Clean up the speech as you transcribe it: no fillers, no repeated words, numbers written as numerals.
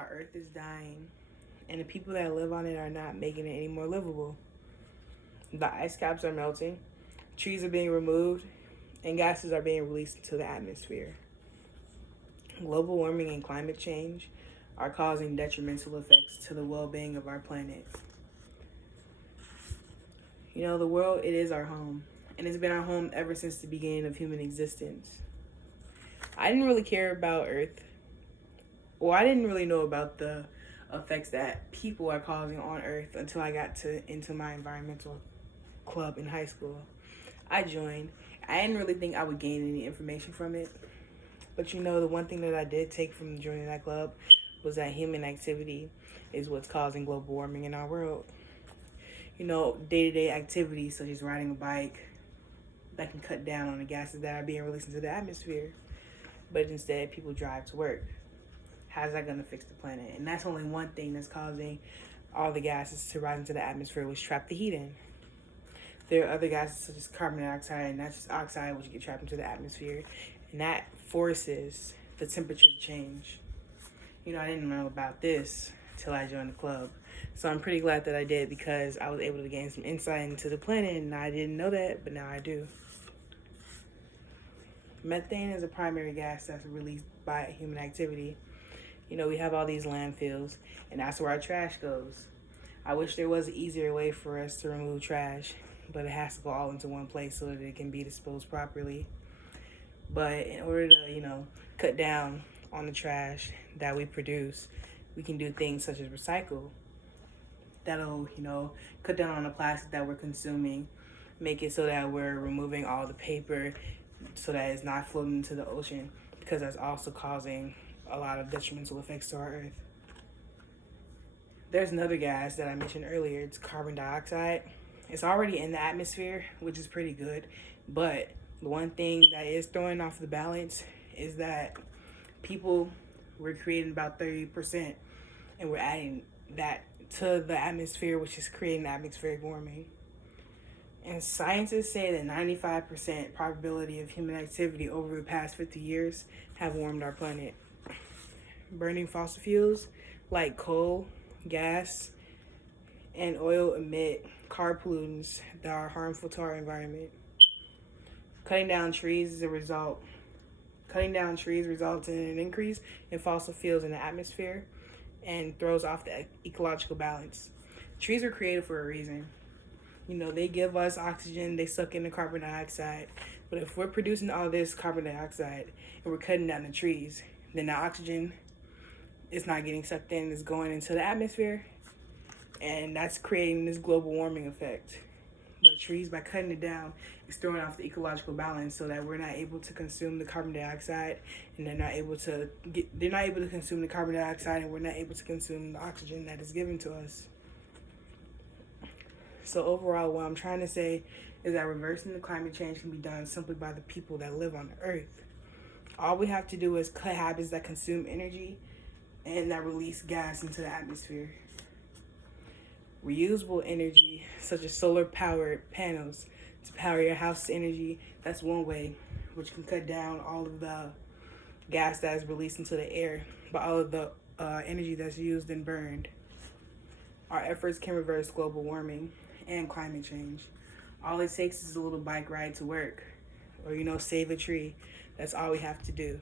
our earth is dying, and the people that live on it are not making it any more livable. The ice caps are melting, trees are being removed, and gases are being released into the atmosphere. Global warming and climate change are causing detrimental effects to the well being of our planet. You know, the world, it is our home, and it's been our home ever since the beginning of human existence. I didn't really care about Earth. Well, I didn't really know about the effects that people are causing on Earth until I got into my environmental club in high school. I joined. I didn't really think I would gain any information from it. But you know, the one thing that I did take from joining that club was that human activity is what's causing global warming in our world. You know, day-to-day activities such as riding a bike that can cut down on the gases that are being released into the atmosphere. But instead, people drive to work. How's that going to fix the planet? And that's only one thing that's causing all the gases to rise into the atmosphere, which trap the heat in. There are other gases such as carbon dioxide and nitrous oxide, which get trapped into the atmosphere, and that forces the temperature to change. You know, I didn't know about this till I joined the club. So I'm pretty glad that I did, because I was able to gain some insight into the planet, and I didn't know that, but now I do. Methane is a primary gas that's released by human activity. You know, we have all these landfills, and that's where our trash goes. I wish there was an easier way for us to remove trash, but it has to go all into one place so that it can be disposed properly. But in order to, cut down on the trash that we produce, we can do things such as recycle. That'll, cut down on the plastic that we're consuming, make it so that we're removing all the paper so that it's not floating into the ocean, because that's also causing a lot of detrimental effects to our earth. There's another gas that I mentioned earlier. It's carbon dioxide. It's already in the atmosphere, which is pretty good, but the one thing that is throwing off the balance is that people were creating about 30%, and we're adding that to the atmosphere, which is creating atmospheric warming. And scientists say that 95% probability of human activity over the past 50 years have warmed our planet. Burning fossil fuels like coal, gas, and oil emit carbon pollutants that are harmful to our environment. Cutting down trees results in an increase in fossil fuels in the atmosphere and throws off the ecological balance. Trees were created for a reason. You know, they give us oxygen, they suck in the carbon dioxide. But if we're producing all this carbon dioxide and we're cutting down the trees, then the oxygen is not getting sucked in, it's going into the atmosphere, and that's creating this global warming effect. But trees, by cutting it down, is throwing off the ecological balance so that we're not able to consume the carbon dioxide, and they're not able to consume the carbon dioxide, and we're not able to consume the oxygen that is given to us. So overall, what I'm trying to say is that reversing the climate change can be done simply by the people that live on the earth. All we have to do is cut habits that consume energy and that release gas into the atmosphere. Reusable energy, such as solar powered panels to power your house's energy, that's one way, which can cut down all of the gas that is released into the air by all of the energy that's used and burned. Our efforts can reverse global warming and climate change. All it takes is a little bike ride to work, or save a tree. That's all we have to do.